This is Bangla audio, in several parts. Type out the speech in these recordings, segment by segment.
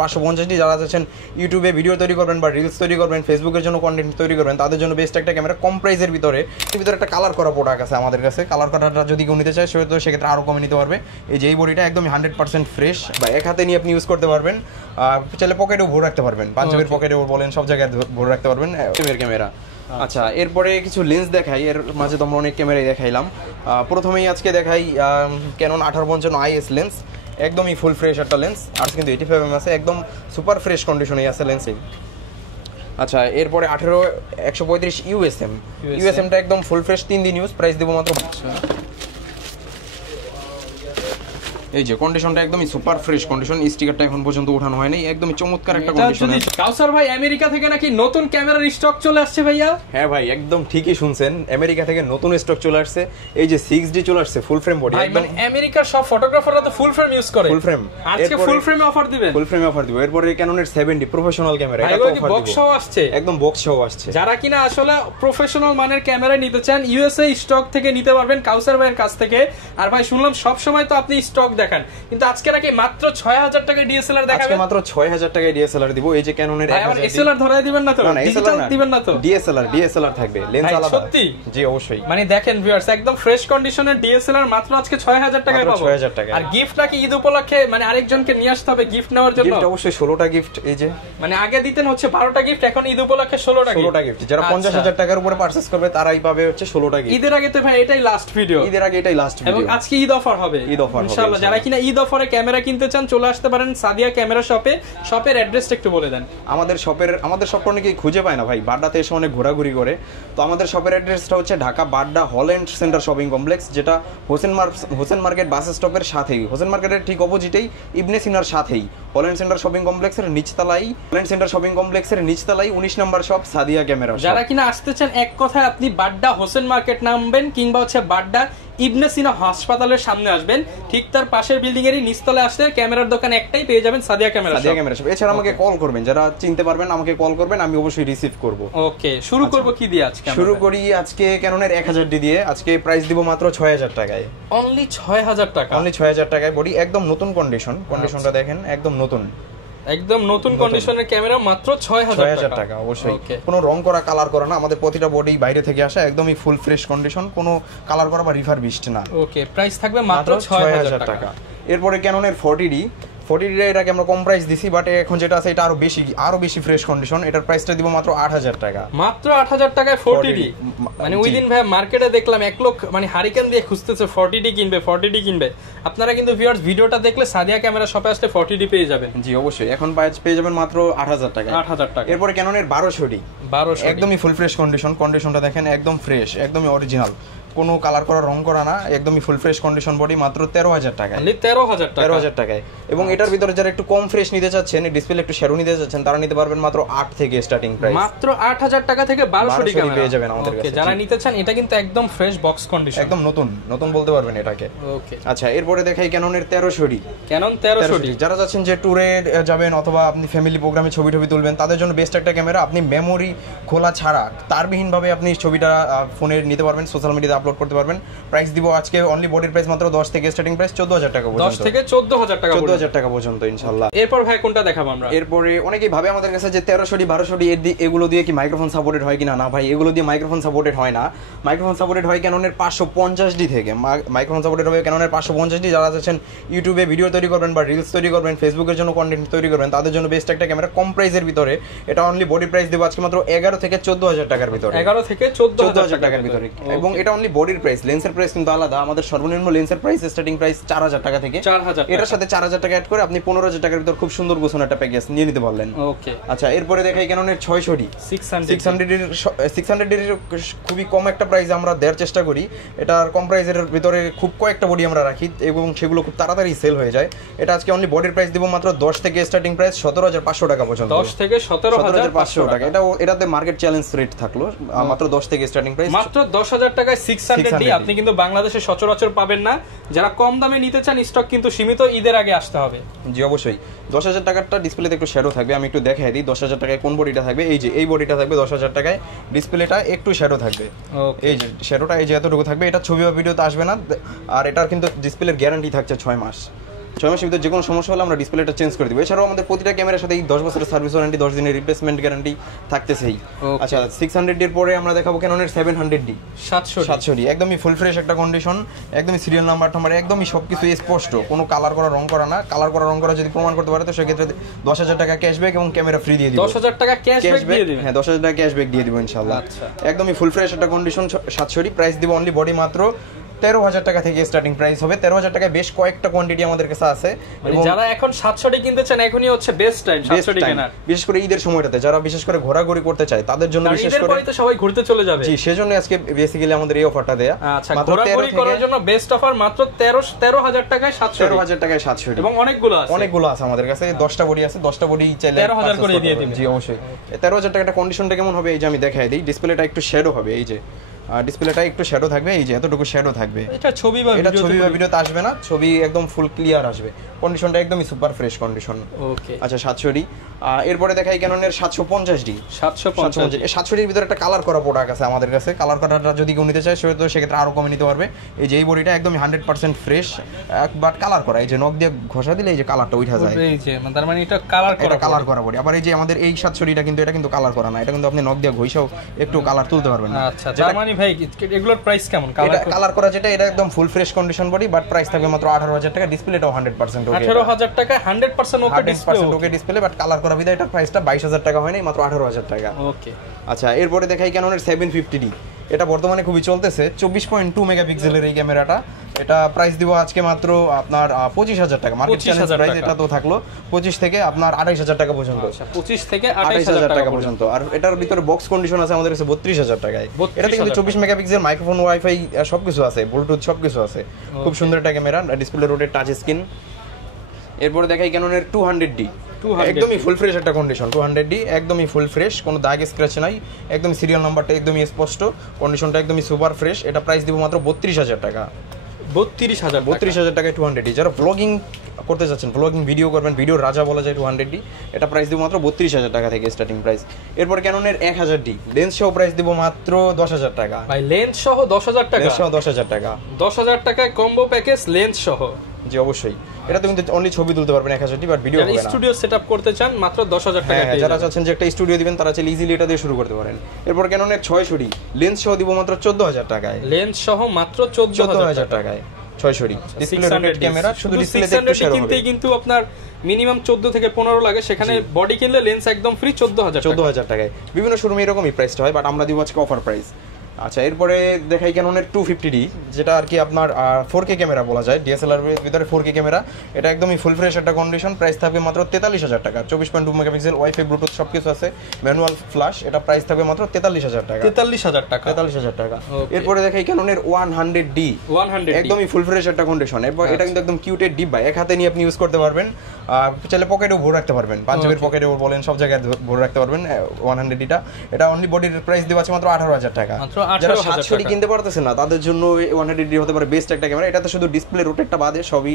550 যারা আছেন ইউটিউবে ভিডিও তৈরি করবেন বা রিলস তৈরি করবেন, ফেসবুকের জন্য কন্টেন্ট তৈরি করবেন, তাদের জন্য বেস্ট একটা ক্যামেরা কম প্রাইসের ভিতরে একটা কালার করা প্রোডাক্ট আছে আমাদের কাছে। কালার করাটা যদি কেউ নিতে চায় সেক্ষেত্রে আরও কমে নিতে পারবে। এই যে এই বডিটা একদম 100% ফ্রেশ, বা এক হাতে নিয়ে আপনি ইউজ করতে পারবেন, চাইলে পকেটেও ভরে রাখতে পারবেন, পাঞ্জাবের পকেটেও বলেন, সব জায়গায় ভরে রাখতে পারবেন ক্যামেরা। আচ্ছা, এরপরে কিছু লেন্স দেখাই। এর মাঝে তো আমরা অনেক ক্যামেরাই দেখাইলাম। প্রথমেই আজকে দেখাই ক্যানন 1855 IS লেন্স, একদমই ফুল ফ্রেশ একটা লেন্স। আর কিন্তু 85mm আছে, একদম সুপার ফ্রেশ কন্ডিশনেই আছে লেন্সে। আচ্ছা, এরপরে 18135 ইউএসএমটা একদম ফুল ফ্রেশ, 3 দিন ইউজ, প্রাইস দেবো মাত্র। এই যে কন্ডিশনটা একদমই সুপার ফ্রেশ কন্ডিশন, স্টিকারটা এখন পর্যন্ত ওঠানো হয়নি, একদমই চমৎকার একটা কন্ডিশন। কাউসার ভাই, আমেরিকা থেকে নাকি নতুন ক্যামেরার স্টক চলে আসছে ভাইয়া? হ্যাঁ ভাই, একদম ঠিকই শুনছেন, আমেরিকা থেকে নতুন স্টক চলে আসছে। এই যে 6D চলে আসছে, ফুল ফ্রেম বডি। মানে আমেরিকার সব ফটোগ্রাফাররা তো ফুল ফ্রেম ইউজ করে। ফুল ফ্রেম, আজকে ফুল ফ্রেমে অফার দিবেন? ফুল ফ্রেমে অফার দিব। এরপরে ক্যাননের 70 প্রফেশনাল ক্যামেরা, এটা তো অফার দিব। বক্স সহ আসছে, একদম বক্স সহ আসছে। যারা কিনা আসলে প্রফেশনাল মানের ক্যামেরা নিতে চান, ইউএসএ স্টক থেকে নিতে পারবেন কাউসার ভাইয়ের কাছ থেকে। আর ভাই শুনলাম সব সময় তো আপনি স্টক দেখান, কিন্তু আজকে নাকি মাত্র 6000 টাকায় ডিএসএলআর দেখাবেন? আজকে মাত্র 6000 টাকায় ডিএসএলআর দিব। এই যে ক্যাননের 1000 এসএলআর ধরায় দিবেন না তো? ডিজিটাল দিবেন না তো? ডিএসএলআর থাকবে, লেন্স আলাদা। সত্যি? জি অবশ্যই। মানে দেখেন ভিউয়ার্স, একদম ফ্রেশ কন্ডিশনের ডিএসএলআর মাত্র আজকে 6000 টাকায় পাবো। 6000 টাকা। আর গিফট নাকি ঈদ উপলক্ষে, মানে আরেকজনকে নিয়ে আসতে হবে গিফট নেওয়ার জন্য? গিফট অবশ্যই 16টা গিফট। এই যে মানে আগে দিতেন হচ্ছে 12টা গিফট, এখন ঈদ উপলক্ষে 16টা গিফট। যারা 50000 টাকার উপরে পারচেজ করবে তারাই পাবে হচ্ছে 16টা গিফট। ঈদের আগে তো ভাই এটাই লাস্ট ভিডিও। ঈদের আগে এটাই লাস্ট ভিডিও, এবং আজকে ঈদ অফার হবে। ঈদ অফার হবে ইনশাআল্লাহ। যারা কিনা ঈদ অফারে ক্যামেরা কিনতে চান চলে আসতে পারেন সাদিয়া ক্যামেরা শপে। শপের অ্যাড্রেসটা একটু বলে দেন। আমাদের শপটা অনেকেই খুঁজে পায় না ভাই, বাড্ডাতে এসে অনেক ঘোরাঘুরি করে। তো আমাদের শপের অ্যাড্রেসটা হচ্ছে Dhaka Badda Holland centre shopping complex, যেটা হোসেন মার্কেট বাস স্টপের সাথেই, হোসেন মার্কেটের ঠিক অপোজিটেই, ইবনে সিনার সাথেই, হল্যান্ড সেন্টার শপিং কমপ্লেক্সের নিচতলায়, 19 নম্বর শপ সাদিয়া ক্যামেরা। যারা কিনা আসতে চান, এক কথায় আপনি বাড্ডা হোসেন মার্কেট নামবেন, কিংবা হচ্ছে বাড্ডা ইবনে সিনা হাসপাতালের সামনে আসবেন, ঠিক তার পাশের বিল্ডিং এরই নিচতলায় আসলে ক্যামেরার দোকান একটাই পেয়ে যাবেন, সাদিয়া ক্যামেরা শপ। এছাড়া আমাকে কল করবেন, যারা চিনতে পারবেন আমাকে কল করবেন, আমি অবশ্যই রিসিভ করব। ওকে, শুরু করব কি দিয়ে আজকে? শুরু করি আজকে ক্যাননের 1000D দিয়ে। আজকে প্রাইস দিব মাত্র 6000 টাকায়। অনলি 6000 টাকা? অনলি 6000 টাকায় বডি, একদম নতুন কন্ডিশনটা দেখেন, একদম নতুন কন্ডিশনের ক্যামেরা মাত্র 6000 টাকা। অবশ্যই কোনো রং করা কালার করা না, আমাদের প্রতিটা বডি বাইরে থেকে আসা, একদমই ফুল ফ্রেশ কন্ডিশন, কোনো কালার করা বা রিফারবিশড না। ওকে, প্রাইস থাকবে মাত্র 6000 টাকা। এরপরে ক্যাননের 40D এটাকে আমরা কম প্রাইস দিছি, বাট এখন যেটা আছে এটা আরো বেশি ফ্রেশ কন্ডিশন। এটার প্রাইসটা দিব মাত্র 8000 টাকা। মাত্র 8000 টাকায় 40D? মানে ওই দিন ভাই মার্কেটে দেখলাম 1 লক্ষ মানে হারিকেন দিয়ে খুঁজতেছে 40D কিনবে। আপনারা কিন্তু ভিউয়ার্স ভিডিওটা দেখলে সাদিয়া ক্যামেরা শপে আসলে 40D পেয়ে যাবেন। জি অবশ্যই, এখন পেয়ে যাবেন মাত্র 8000 টাকা। 8000 টাকা। এরপরে ক্যাননের 1200D একদমই ফুল ফ্রেশ কন্ডিশনটা দেখেন, একদম ফ্রেশ, একদমই অরিজিনাল, কোনো কালার করা রং করা না, একদমই ফুল ফ্রেশ কন্ডিশন বডি, মাত্র 13000 টাকা। 13000 টাকায়। এবং এটার ভিতরে যারা একটু কম ফ্রেশ নিতে চাচ্ছেন, ডিসপ্লে একটু শ্যাডো নিতে চাচ্ছেন, তারা নিতে পারবেন মাত্র 8 থেকে স্টার্টিং প্রাইস। মাত্র 8000 টাকা থেকে 1200D ক্যামেরা পেয়ে যাবেন আমাদের কাছে। যারা নিতে চান, এটা কিন্তু একদম ফ্রেশ বক্স কন্ডিশন, একদম নতুন বলতে পারবেন এটাকে। ওকে, আচ্ছা, এরপরে দেখাই ক্যাননের 1300D। ক্যানন 1300D যারা চাচ্ছেন যে ট্যুরে যাবেন অথবা আপনি ফ্যামিলি প্রোগ্রামে ছবি তুলবেন, তাদের জন্য বেস্ট একটা ক্যামেরা। আপনি মেমোরি খোলা ছাড়া তারবিহীন ভাবে আপনি ছবিটা ফোনে নিতে পারবেন, সোশ্যাল মিডিয়াতে আপলোড করতে পারবেন। প্রাইস দিব আজকে অনলি বডির প্রাইস মাত্র 10 থেকে স্টার্টিং প্রাইস 14000 টাকা পর্যন্ত। 10 থেকে 14000 টাকা 14000 টাকা পর্যন্ত ইনশাআল্লাহ। এরপর ভাই কোনটা দেখাবো আমরা? এরপরে অনেকেই ভাবে আমাদের কাছে যে 1300D 1200D এগুলো দিয়ে কি মাইক্রোফোন সাপোর্টেড হয় কিনা। না ভাই, এগুলো দিয়ে মাইক্রোফোন সাপোর্টেড হয় না। মাইক্রোফোন সাপোর্টেড হয় ক্যাননের 550D থেকে। মাইক্রোফোন সাপোর্টেড হবে ক্যাননের 550D। যারা আছেন ইউটিউবে ভিডিও তৈরি করবেন বা রিলস তৈরি করবেন, ফেসবুকের জন্য কন্টেন্ট তৈরি করবেন, তাদের জন্য বেস্ট একটা ক্যামেরা কম প্রাইসের ভিতরে। এটা অনলি বডি প্রাইস দেব আজকে মাত্র 11 থেকে 14000 টাকার ভিতরে। 11 থেকে 14000 টাকার ভিতরে। এবং এটা অনলি বডির প্রাইস, লেন্সের প্রাইস কিন্তু আলাদা। আমাদের সর্বনিম্ন লেন্সের প্রাইস স্টার্টিং প্রাইস 4000 টাকা থেকে। 4000, এটার সাথে 4000 টাকা অ্যাড করে আপনি 15000 টাকার ভিতর খুব সুন্দর গোছানো একটা প্যাকেজ নিয়ে নিতে পারলেন। ওকে, আচ্ছা, এরপরে দেখাই ক্যাননের 600D 600D এর খুবই কম একটা প্রাইস আমরা দেওয়ার চেষ্টা করি। এটার কম প্রাইসের ভিতরে খুব কয়েকটা বডি আমরা রাখি এবং সেগুলো খুব তাড়াতাড়ি সেল হয়ে যায়। এটা আজকে অনলি বডির প্রাইস দিব মাত্র 10 থেকে স্টার্টিং প্রাইস 17500 টাকা পর্যন্ত। 10 থেকে 17500 টাকা। এটাতে মার্কেট চ্যালেঞ্জ রেট থাকলো, মাত্র 10 থেকে স্টার্টিং প্রাইস। মাত্র 10000 টাকায় 600D আপনি কিন্তু বাংলাদেশে সচরাচর পাবেন না। যারা কম দামে নিতে চান, স্টক কিন্তু সীমিত, ঈদের আগে আসতে হবে। জি অবশ্যই। 10000 টাকারটা ডিসপ্লেতে একটু শ্যাডো থাকবে, আমি একটু দেখাই দিই 10000 টাকায় কোন বডিটা থাকবে। এই যে এই বডিটা থাকবে 10000 টাকায়, ডিসপ্লেটা একটু শ্যাডো থাকবে। এই যে শ্যাডোটা এই যে এতটুকু থাকবে, এটা ছবি বা ভিডিওতে আসবে না। আর এটার কিন্তু ডিসপ্লের গ্যারান্টি থাকছে 6 মাস। 6 মাসের ভিতরে যে কোনো সমস্যা হলে আমরা ডিসপ্লেটা চেঞ্জ করে দিব। এছাড়াও আমাদের প্রতিটা ক্যামেরার সাথে 10 বছরের সার্ভিস ওয়ারেন্টি, 10 দিনের রিপ্লেসমেন্ট গ্যারান্টি থাকতেছেই। আচ্ছা 600D এর পরে আমরা দেখাবো ক্যাননের 700D 700D একদমই ফুল ফ্রেশ একটা কন্ডিশন, একদমই সিরিয়াল নাম্বার একদমই সবকিছু স্পষ্ট, কোনো কালার করা রং করা না। কালার করা রং করা যদি প্রমাণ করতে পারে তো সেক্ষেত্রে 10,000 টাকা ক্যাশব্যাক এবং ক্যামেরা ফ্রি দিয়ে দিব। 10,000 টাকা ক্যাশব্যাক দিয়ে দিবেন? হ্যাঁ 10,000 টাকা ক্যাশব্যাক দিয়ে দিব ইনশাআল্লাহ। আচ্ছা একদমই ফুল ফ্রেশ একটা কন্ডিশন 700D, প্রাইস দিব অনলি বডি মাত্র 13,000 টাকা থেকে স্টার্টিং প্রাইস হবে। 13,000 টাকায় বেশ কয়েকটা কোয়ান্টিটি আমাদের কাছে আছে এবং যারা এখন 700D কিনতে চান এখনই হচ্ছে বেস্ট টাইম 700D কেনার, বিশেষ করে ঈদের সময়টাতে যারা বিশেষ করে ঘোরাঘুরি করতে চায় তাদের জন্য, বিশেষ করে ঈদের পরে তো সবাই ঘুরতে চলে যাবে। জি সেজন্য আজকে বেসিক্যালি আমাদের এই অফারটা দেয়া। আচ্ছা ঘোরাঘুরি করার জন্য বেস্ট অফার মাত্র 13,000 টাকায় 13,000 টাকায় 700D এবং অনেকগুলো আছে আমাদের কাছে। 10টা বডি আছে, 10টা বডি চাইলে 13,000 করে দিয়ে দিবেন। জি অবশ্যই। 13,000 টাকাটা কন্ডিশনটা কেমন হবে এই যে আমি দেখাই দিই। ডিসপ্লেটা একটু শ্যাডো হবে, এই যে ডিসপ্লেটা একটু শ্যাডো থাকবে, এই যে এতটুকু শ্যাডো থাকবে। এটা ছবি বা ভিডিওতে আসবে না, ছবি একদম ফুল ক্লিয়ার আসবে। কন্ডিশনটা একদমই সুপার ফ্রেশ কন্ডিশন। ওকে আচ্ছা 700D। এরপরে দেখাই ক্যাননের 750D 750 700D এর ভিতরে একটা কালার করা প্রোডাক্ট আছে আমাদের কাছে। কালার করাটা যদি কেউ নিতে চায় সেক্ষেত্রে আরো কমে নিতে পারবে। এই যে এই বডিটা একদমই 100% ফ্রেশ বাট কালার করা, এই যে নখ দিয়ে ঘষা দিলে এই যে কালারটা উঠা যায়, এই যে তার মানে এটা কালার করা বডি। আবার এই যে আমাদের এই 700Dটা কিন্তু এটা কিন্তু কালার করা না, এটা কিন্তু আপনি নখ দিয়ে ঘষাও একটু কালার তুলতে পারবেন না। আচ্ছা তার মানে ভাই এগুলোর প্রাইস কেমন? কালার করা যেটা এটা একদম full fresh condition body, but price থাকবে মাত্র 18,000 টাকা। ডিসপ্লেটাও 100% ওকে, 18,000 টাকা 100% ওকে ডিসপ্লে, বাট কালার করা বিধায় এটা প্রাইসটা 22,000 টাকা হয় না, মাত্র 18,000 টাকা। ওকে আচ্ছা এরপরে দেখাই ক্যাননের 750D। এটা বর্তমানে খুবই চলতেছে, 24.2 মেগাপিক্সেলের এই ক্যামেরাটা। এটা প্রাইস দিব আজকে মাত্র আপনার 25,000 টাকা। মার্কেট চ্যালেঞ্জ প্রাইস এটা তো থাকলো 25 থেকে আপনার 28,000 টাকা পর্যন্ত। আচ্ছা 25 থেকে 28,000 টাকা পর্যন্ত। আর এটার ভিতরে বক্স কন্ডিশন আছে আমাদের কাছে 32,000 টাকায়। এটাতে কিন্তু 24 মেগাপিক্সেল, মাইক্রোফোন, ওয়াইফাই সবকিছু আছে, ব্লুটুথ সবকিছু আছে। খুব সুন্দর একটা ক্যামেরা, ডিসপ্লে রোটের টাচ স্ক্রিন। এরপরে দেখাই ক্যাননের 200D একদমই ফুল ফ্রেশ একটা কন্ডিশন। 200D একদমই ফুল ফ্রেশ, কোনো দাগ স্ক্র্যাচ নাই, একদম সিরিয়াল নাম্বারটা একদমই স্পষ্ট, কন্ডিশনটা একদমই সুপার ফ্রেশ। এটা প্রাইস দিব মাত্র 32,000 টাকা। 32,000 টাকায় 200D। যারা ব্লগিং করতে চাচ্ছেন, ব্লগিং ভিডিও করবেন, ভিডিও রাজা বলা যায় 200D, এটা প্রাইস দিব মাত্র 32,000 টাকা থেকে স্টার্টিং প্রাইস। এরপর ক্যাননের 1000D লেন্স সহ প্রাইস দিব মাত্র 10,000 টাকা। ভাই লেন্স সহ 10,000 টাকা? লেন্স সহ 10,000 টাকা। 10,000 টাকায় কম্বো প্যাকেজ লেন্স সহ? জি অবশ্যই। এটা তো কিন্তু অনলি ছবি তুলতে পারবেন 1000D, বাট ভিডিও হবে না। স্টুডিও সেটআপ করতে চান মাত্র 10,000 টাকা পেয়ে যাবেন। যারা চাচ্ছেন যে একটা স্টুডিও দিবেন তারা চাইলে ইজিলি এটা দিয়ে শুরু করতে পারেন। এরপর ক্যাননের 600D লেন্স সহ দিব মাত্র 14,000 টাকায়। লেন্স সহ মাত্র 14,000 টাকায় 600D ডিসপ্লে রোটেট ক্যামেরা। শুধু ডিসপ্লেতে একটু শেয়ার হবে, কিন্তু আপনার মিনিমাম 14 থেকে 15 লাগে, সেখানে বডি কিনলে লেন্স একদম ফ্রি 14,000 টাকায়। বিভিন্ন শোরুমে এরকমই প্রাইসটা হয়, বাট আমরা দিব আজকে অফার প্রাইস। আচ্ছা এরপরে দেখাই ক্যাননের 250D, যেটা আর কি আপনার 4K ক্যামেরা বলা যায়, ডিএসএলআর এর ভিতরে 4K ক্যামেরা। এটা একদমই ফুল ফ্রেশ একটা কন্ডিশন, প্রাইস থাকবে মাত্র 43,000 টাকা। 24.2 মেগাপিক্সেল, ওয়াইফাই, ব্লুটুথ সবকিছু আছে, ম্যানুয়াল ফ্ল্যাশ। এটা প্রাইস থাকবে মাত্র 43,000 টাকা। 43,000 টাকা। এরপরে দেখাই ক্যাননের 100D একদমই ফুল ফ্রেশ একটা কন্ডিশন। এরপর এটা কিন্তু একদম কিউটেড ডিব্বা, এক হাতে নিয়ে আপনি ইউজ করতে পারবেন, চাইলে পকেটেও ভরে রাখতে পারবেন, পাঞ্জাবির পকেটেও বলেন, সব জায়গায় ভরে রাখতে পারবেন 100Dটা। এটা অনলি বডির প্রাইস দিব আছে মাত্র 18,000 টাকা। যারা 700D কিনতে পারতেছেন না তাদের জন্য 100D হতে পারে বেস্ট একটা ক্যামেরা। এটাতে শুধু ডিসপ্লে রোটেটটা বাদে সবই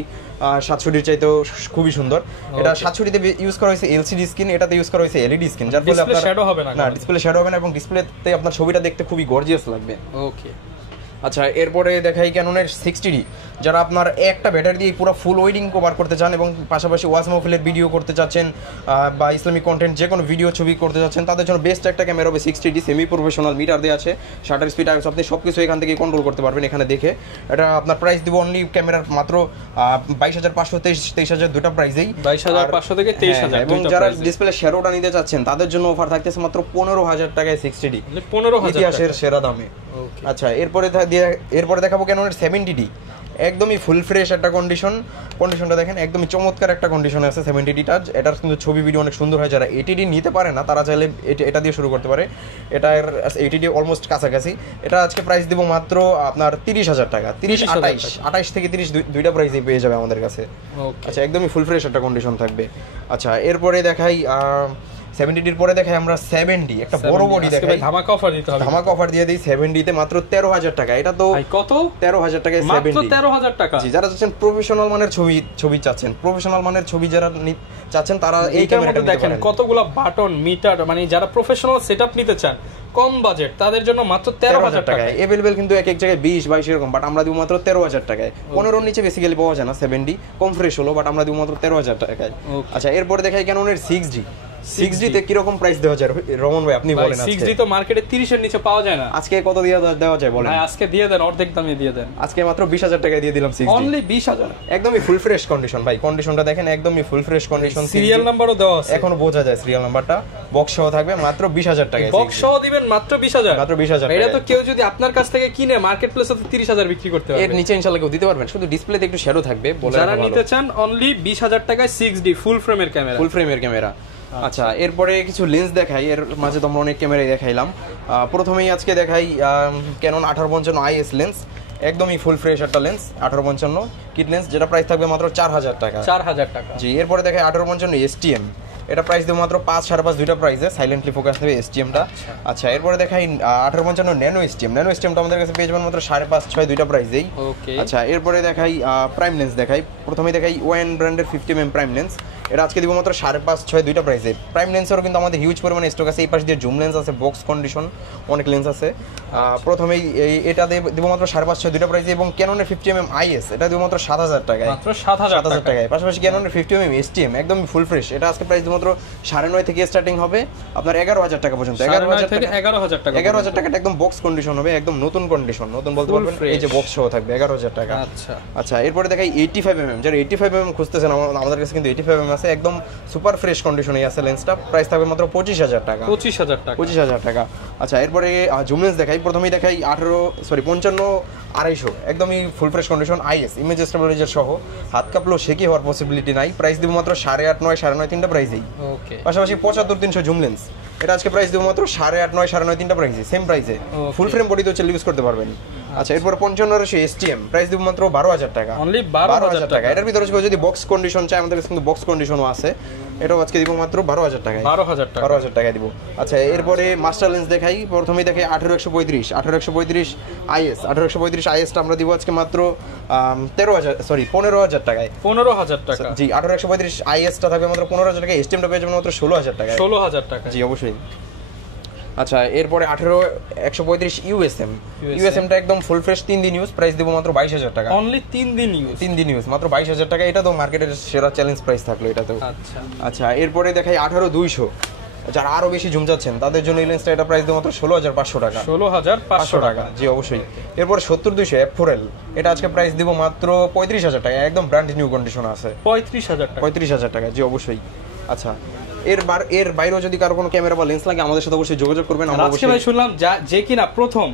700D চাইতেও খুবই সুন্দর। এটা 700D তে ইউজ করা হয়েছে এলসিডি স্ক্রিন, এটাতে ইউজ করা হয়েছে এলইডি স্ক্রিন, যার ফলে আপনার শ্যাডো হবে না, ডিসপ্লে শ্যাডো হবে না, এবং ডিসপ্লেতে আপনার ছবিটা দেখতে খুবই গর্জিয়াস লাগবে। ওকে আচ্ছা এরপরে দেখাই ক্যাননের 60D, যারা আপনার একটা ব্যাটারি দিয়ে পুরো ফুল ওয়েডিং কভার করতে চান এবং পাশাপাশি ওয়াজ মাহফিলের ভিডিও করতে চাচ্ছেন বা ইসলামিক কন্টেন্ট যে কোনো ভিডিও ছবি করতে চাচ্ছেন, তাদের জন্য বেস্ট একটা ক্যামেরা হবে 60D। সেমি প্রফেশনাল মিটার দেওয়া আছে, শাটার স্পিড আপনি সব কিছু এখান থেকে কন্ট্রোল করতে পারবেন এখানে দেখে। এটা আপনার প্রাইস দিব অনলি ক্যামেরার মাত্র 22,500, 23,000 দুটো প্রাইসেই, 22,500 থেকে 23,000। এবং যারা ডিসপ্লে শ্যাডোটা নিতে চাচ্ছেন তাদের জন্য অফার থাকতেছে মাত্র 15,000 টাকায় 60D, 15,000 ইতিহাসের সেরা দামে। আচ্ছা এরপরে দেখাবো ক্যাননের 70D একদমই ফুল ফ্রেশ একটা কন্ডিশনটা দেখেন, একদমই চমৎকার একটা কন্ডিশনে আছে 70Dটা। এটার কিন্তু ছবি ভিডিও অনেক সুন্দর হয়। যারা 80D নিতে পারে না তারা চাইলে এটা দিয়ে শুরু করতে পারে। এটার 80D অলমোস্ট কাছাকাছি। এটা আজকে প্রাইস দিব মাত্র আপনার 30,000 টাকা। 28 থেকে 30 দুইটা প্রাইসই পেয়ে যাবে আমাদের কাছে। আচ্ছা একদমই ফুল ফ্রেশ একটা কন্ডিশন থাকবে। আচ্ছা এরপরে দেখাই 70 এর পরে দেখাই আমরা 70 একটা বড় বডি দেখাই, ধামাকা অফার দিতে হবে, ধামাকা অফার দিয়ে দিই 70 তে মাত্র 13000 টাকা। এটা তো ভাই কত? 13000 টাকায় 70, মাত্র 13000 টাকা। জি, যারা চাচ্ছেন প্রফেশনাল মানের ছবি চাচ্ছেন, প্রফেশনাল মানের ছবি যারা চাচ্ছেন তারা এই ক্যামেরাটা নিতে দেখেন পারেন। কতগুলো বাটন মিটার, মানে যারা প্রফেশনাল সেটআপ নিতে চান কম বাজেট তাদের জন্য মাত্র 13000 টাকায় अवेलेबल, কিন্তু এক এক জায়গায় 20 22 এরকম, বাট আমরা দিব মাত্র 13000 টাকায়। 15 নিচে বেসিক্যালি পাওয়া যায় না 70, কম ফ্রেশ হলো, বাট আমরা দিব মাত্র 13000 টাকায়। আচ্ছা, এরপর দেখাই ক্যাননের 6D তে কি রকম প্রাইস দেওয়া যায় রমন ভাই, আপনি বলেন। 6D তো মার্কেটে 30 এর নিচে পাওয়া যায় না, আজকে কত দিয়ে দেওয়া যায় বলেন? ভাই আজকে দিয়ে দেন, অর্ধেক দামে দিয়ে দেন। আজকে মাত্র 20000 টাকায় দিয়ে দিলাম 6D, অনলি 20000, একদমই ফুল ফ্রেশ কন্ডিশন ভাই। কন্ডিশনটা দেখেন, একদমই ফুল ফ্রেশ কন্ডিশন, সিরিয়াল নাম্বারও দেওয়া আছে, এখনো বোঝা যায় সিরিয়াল নাম্বারটা। বক্স সহ থাকবে মাত্র 20000 টাকায়, বক্স সহ দিবেন মাত্র 20000, মাত্র 20000 এটা টাকা। তো কেউ যদি আপনার কাছ থেকে কিনে মার্কেট প্লেসে তো 30000 বিক্রি করতে এর পারবে। নিচে ইনশাআল্লাহ কেউ দিতে পারবেন, শুধু ডিসপ্লেতে একটু শ্যাডো থাকবে বলে। যারা নিতে চান অনলি 20000 টাকায় 6D ফুল ফ্রেমের ক্যামেরা, ফুল ফ্রেমের ক্যামেরা। আচ্ছা, এরপরে কিছু লেন্স দেখাই, এর মাঝে তো আমরা অনেক ক্যামেরাই দেখাইলাম। প্রথমেই আজকে দেখাই ক্যানন 1855 IS লেন্স, একদমই ফুল ফ্রেশ একটা লেন্স 1855 কিট লেন্স, যেটা প্রাইস থাকবে মাত্র 4000 টাকা। 4000 টাকা, জি। এরপরে দেখাই 1855 STM, এটা প্রাইস দেবো মাত্র 5 5.5 দুইটা প্রাইসে, সাইলেন্টলি ফোকাস থাকবে STM-টা। আচ্ছা, এরপরে দেখাই 1855 ন্যানো STM-টা আমাদের কাছে পেয়ে যাবেন মাত্র 5.5 6 দুইটা প্রাইসেই। ওকে। আচ্ছা, এরপরে দেখাই প্রাইম লেন্স দেখাই, প্রথমেই দেখাই ওয়ান ব্র্যান্ডের 50mm প্রাইম লেন্স, এটা আজকে দিব মাত্র 5.5 6 দুইটা প্রাইসে। প্রাইম লেন্সেরও কিন্তু আমাদের হিউজ পরিমাণে স্টক আছে, এই পাশ দিয়ে জুম লেন্স আছে, বক্স কন্ডিশন অনেক লেন্স আছে। প্রথমেই এটা দিব মাত্র 5.5 6 দুইটা প্রাইসে, এবং ক্যাননের 50mm IS এটা দিব মাত্র 7000 টাকায়, মাত্র 7000 টাকায়। পাশাপাশি ক্যাননের 50mm STM একদম ফুল ফ্রেশ, এটা আজকে প্রাইস দিব মাত্র 9.5 থেকে স্টার্টিং হবে আপনার 11000 টাকা পর্যন্ত। 11000 থেকে 11000 টাকা, 11000 টাকাটা একদম বক্স কন্ডিশন হবে, একদম নতুন কন্ডিশন, নতুন বলতে পারবেন, এই যে বক্স সহ থাকবে 11000 টাকা। আচ্ছা আচ্ছা, এরপরে দেখাই 85mm, যারা 85mm খুঁজতেছেন আমাদের কাছে কিন্তু 85mm আছে, একদম সুপার ফ্রেশ কন্ডিশনে আছে লেন্সটা, প্রাইস থাকবে মাত্র 25000 টাকা, 25000 টাকা। আচ্ছা, এরপরে জুম লেন্স দেখাই, প্রথমেই দেখাই 55 250 একদমই full fresh condition IS, image stabiliser সহ, হাত কাঁপলো শেকি হওয়ার পসিবিলিটি নাই, প্রাইস দিব মাত্র 8.5 9 9.5 তিনটা প্রাইসেই। ওকে। পাশাপাশি 75 300 জুম লেন্স, এটা আজকে প্রাইস দিব মাত্র 8.5 9 9.5 তিনটা প্রাইসে, সেম প্রাইসে, ফুল ফ্রেম বডি তো ইউজ করতে পারবেন। আচ্ছা, এরপর 55 STM প্রাইস দিব মাত্র 12000 টাকা, অনলি 12000 টাকা। এটার ভিতরে যদি বক্স কন্ডিশন চাই আমাদের কাছে কিন্তু বক্স কন্ডিশনও আছে, এটাও আজকে দিব মাত্র 12000 টাকায়, 12000 টাকা দিব। আচ্ছা, এরপরে মাস্টার লেন্স দেখাই, প্রথমেই দেখাই 18 135 IS-টা আমরা দিব আজকে মাত্র 15000 টাকায়, 15000 টাকা। জি। 18 IS-টা থাকবে মাত্র 15000 টাকা, STM-টা পেয়ে যাবেন মাত্র 16000 টাকায়, 16000 টাকা, জি অবশ্যই। আচ্ছা, এরপরে 15135 USM-টা একদম ফুল ফ্রেশ 3 দিন ইউজ, প্রাইস দেবো মাত্র 22000 টাকা, অনলি 3 দিন ইউজ মাত্র 22000 টাকা, এটা তো মার্কেটের সেরা চ্যালেঞ্জ প্রাইস থাকলো এটা তো। আচ্ছা আচ্ছা, এরপরে দেখাই 18200, যারা আরো বেশি জুম চাচ্ছেন তাদের জন্য এই লেন্সটা, এটা প্রাইস দেবো মাত্র 16500 টাকা, 16500 টাকা, জি অবশ্যই। এরপর 70200 F4L, এটা আজকে প্রাইস দিব মাত্র 35000 টাকা, একদম ব্র্যান্ড নিউ কন্ডিশন আছে, 35000 টাকা, জি অবশ্যই। আচ্ছা, এর বাইরেও যদি কারো কোনো ক্যামেরা বা লেন্স লাগে আমাদের সাথে অবশ্যই যোগাযোগ করবেন। আমরা আজকে ভাই শুনলাম যে কিনা প্রথম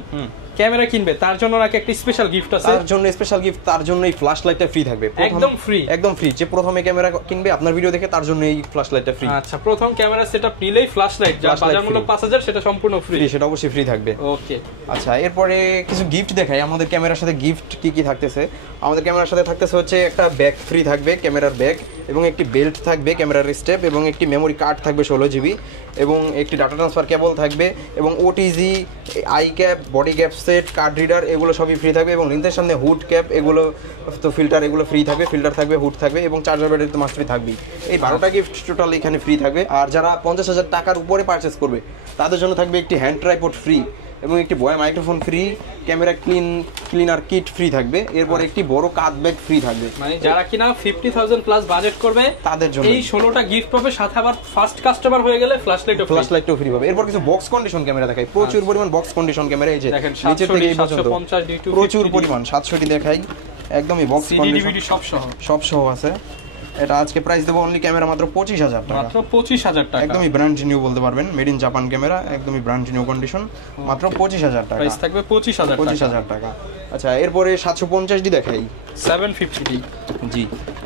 ক্যামেরা কিনবে তার জন্য নাকি একটা স্পেশাল গিফট আছে, তার জন্য স্পেশাল গিফট, তার জন্য এই ফ্ল্যাশ লাইটটা ফ্রি থাকবে, একদম ফ্রি, যে প্রথমে ক্যামেরা কিনবে আপনার ভিডিও দেখে তার জন্য এই ফ্ল্যাশ লাইটটা ফ্রি। আচ্ছা, প্রথম ক্যামেরা সেটআপ নিলেই ফ্ল্যাশ লাইট, যার বাজার মূল্য 5000 সেটা সম্পূর্ণ ফ্রি, সেটা অবশ্যই ফ্রি থাকবে। ওকে। আচ্ছা, এরপরে কিছু গিফট দেখাই, আমাদের ক্যামেরার সাথে গিফট কি থাকতেছে। আমাদের ক্যামেরার সাথে থাকতেছে হচ্ছে একটা ব্যাগ ফ্রি থাকবে, ক্যামেরার ব্যাগ, এবং একটি বেল্ট থাকবে, ক্যামেরার স্টেপ, এবং একটি মেমোরি কার্ড থাকবে 16GB, এবং একটি ডাটা ট্রান্সফার কেবল থাকবে, এবং OTG I cap, body cap set, card reader, এগুলো সবই ফ্রি থাকবে, এবং লেন্সের সামনে হুড ক্যাপ, এগুলো তো ফিল্টার, এগুলো ফ্রি থাকবে, ফিল্টার থাকবে, হুড থাকবে, এবং চার্জার ব্যাটারি তো মাস্ট ফ্রি থাকবেই। এই 12টা গিফট টোটাল এখানে ফ্রি থাকবে। আর যারা 50000 টাকার উপরে পারচেস করবে তাদের জন্য থাকবে একটি হ্যান্ড ট্রাইপড ফ্রি, এবং একটি Boya microphone free, camera cleaner kit free থাকবে, এরপর একটি বড় কাঁধ ব্যাগ ফ্রি থাকবে। মানে যারা কিনা 50000 প্লাস বাজেট করবে তাদের জন্য এই 16টা গিফট পাবে, সাথে আবার ফার্স্ট কাস্টমার হয়ে গেলে ফ্ল্যাশ লাইটও ফ্রি পাবে। এরপর কিছু বক্স কন্ডিশন ক্যামেরা দেখাই, প্রচুর পরিমাণ বক্স কন্ডিশন ক্যামেরা, এই যে নিচে থেকে এই পর্যন্ত প্রচুর পরিমাণ, 700টি দেখাই, একদমই বক্স কন্ডিশন সব সহ আছে। এটা আজকে প্রাইস দেবো অনলি ক্যামেরা মাত্র 25000 টাকা, মাত্র 25000 টাকা, একদমই ব্র্যান্ড নিউ বলতে পারবেন, মেড ইন জাপান ক্যামেরা, একদমই ব্র্যান্ড নিউ কন্ডিশন, মাত্র 25000 টাকা, প্রাইস থাকবে 25000 টাকা। আচ্ছা, এরপরে 750D দেখাই, 750D, জি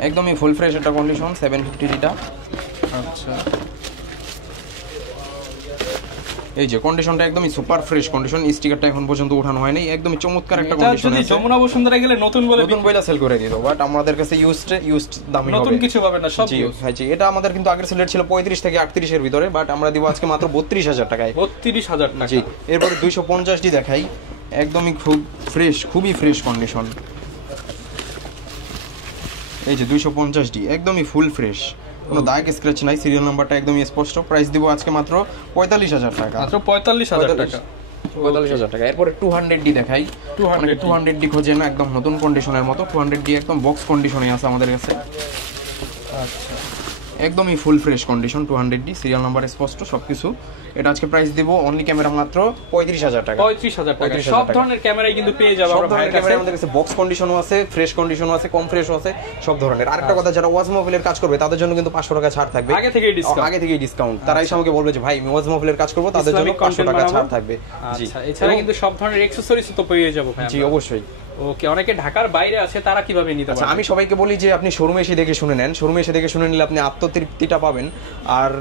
একদমই ফুল ফ্রেশ একটা কন্ডিশন 750Dটা। আচ্ছা, এই যে কন্ডিশনটা একদমই সুপার ফ্রেশ কন্ডিশন, স্টিকারটা এখন পর্যন্ত ওঠানো হয়নি, একদমই চমৎকার একটা কন্ডিশন আছে। যমুনা বসুন্ধরা গেলে নতুন বলে সেল করে দিত, বাট আমাদের কাছে ইউজড দামই হবে, নতুন কিছু পাবে না, সব ইউজ। জি এটা আমাদের কিন্তু আগের সেল রেট ছিল 35 থেকে 38 এর ভিতরে, বাট আমরা দিব আজকে মাত্র 32,000 টাকায়। 32,000 টাকা। জি এরপরে 250 ডি দেখাই, একদমই খুব ফ্রেশ, খুবই ফ্রেশ কন্ডিশন। এই যে 250 ডি একদমই ফুল ফ্রেশ, কোনো দাগ স্ক্র্যাচ নাই, সিরিয়াল নাম্বারটা একদমই স্পষ্ট। প্রাইস দিব আজকে মাত্র 45,000 টাকা, মাত্র 45,000 টাকা। 45,000 টাকা। এরপরে 200 ডি দেখাই, 200 ডি খোঁজে না, একদম নতুন কন্ডিশনের মতো 200 ডি একদম বক্স কন্ডিশনে আছে আমাদের কাছে। আচ্ছা একদমই full fresh condition, 200 D serial number স্পষ্ট সবকিছু। এটা আজকে প্রাইস দিব অনলি ক্যামেরা মাত্র 35,000 টাকা। 35,000 টাকা। সব ধরনের ক্যামেরাই কিন্তু পেয়ে যাবে আমরা ভাইয়ের কাছে। আমাদের কাছে বক্স কন্ডিশনও আছে, ফ্রেশ কন্ডিশনও আছে, কম ফ্রেশও আছে, সব ধরনের। আরেকটা কথা, যারা ওয়াজ মাহফিলের কাজ করবে তাদের জন্য কিন্তু 500 টাকা ছাড় থাকবে, আগে থেকেই ডিসকাউন্ট। তারা এসে আমাকে বলবে যে ভাই আমি ওয়াজ মাহফিলের কাজ করব, তাদের জন্য 500 টাকা ছাড় থাকবে। জি আচ্ছা, এছাড়া কিন্তু সব ধরনের অ্যাকসেসরিজ তো পেয়ে যাবো ভাই। জি অবশ্যই। ওকে, অনেকে ঢাকার বাইরে আছে, তারা কিভাবে নিতে পারবে? আমি সবাইকে বলি যে আপনি শোরুমে এসে দেখে শুনে নেন, শোরুমে এসে দেখে শুনে নিলে আপনি আত্মতৃপ্তিটা পাবেন, আর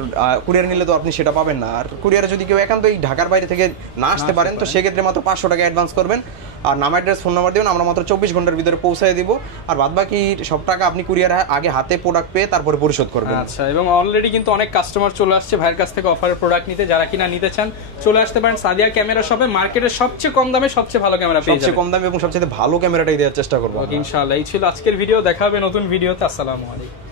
কুরিয়ার নিলে তো আপনি সেটা পাবেন না। আর কুরিয়ারে যদি কেউ একান্তই ঢাকার বাইরে থেকে না আসতে পারেন, তো সেক্ষেত্রে মাত্র 500 টাকা অ্যাডভান্স করবেন, আর নাম অ্যাড্রেস ফোন নাম্বার দেবেন, আমরা মাত্র 24 ঘন্টার ভিতরে পৌঁছায় দিব, আর বাদবাকি সব টাকা আপনি কুরিয়ার আগে হাতে প্রোডাক্ট পেয়ে তারপরে পরিশোধ করবেন। আচ্ছা, এবং অলরেডি কিন্তু অনেক কাস্টমার চলে আসছে ভাইয়ের কাছ থেকে অফারের প্রোডাক্ট নিতে। যারা কিনা নিতে চান চলে আসতে পারেন সাদিয়া ক্যামেরা শপে, মার্কেটের সবচেয়ে কম দামে সবচেয়ে ভালো ক্যামেরা পেয়ে যাবেন। সবচেয়ে কম দামে এবং সবচেয়ে ভালো ক্যামেরাটাই দেওয়ার চেষ্টা করব। ইনশাআল্লাহ। এই ছিল আজকের ভিডিও, দেখা হবে নতুন ভিডিওতে। আসসালামু আলাইকুম।